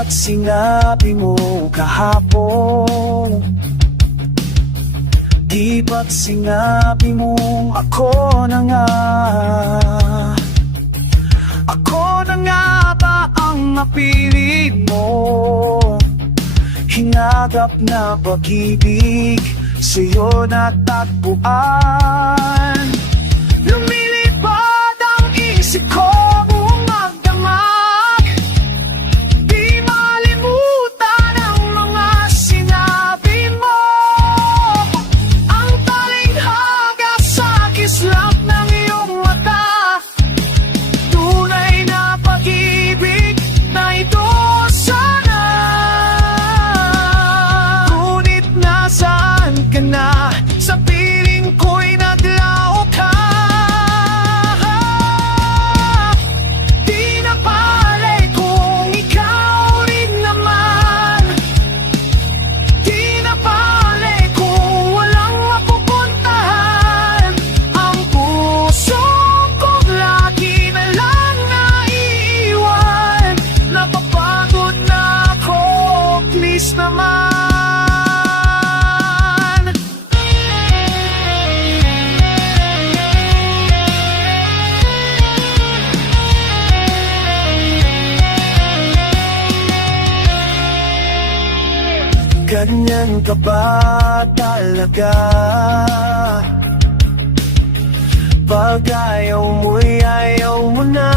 ba't sinabi mo kahapon? Di ba't sinabi mo ako na nga? Ako na nga ba ang napili mo? Hinagap na pag-ibig sa'yo natagpuan. Lumilipad ang isip ko buong magdamag. Di malimutan ang mga sinabi mo. Ang talinghaga sa kislap ng iyong mata. Tunay na pag-ibig na ito sana. Ngunit nasaan ka na? Sa piling ko'y naglaho ka. Di na pare kung ikaw rin naman. Di na pare kung walang mapupuntahan. Ang puso ko'y lagi na lang naiiwan. Napapagod na ako, please naman. Ganyan ka ba talaga? Pag ayaw mo'y ayaw mo na.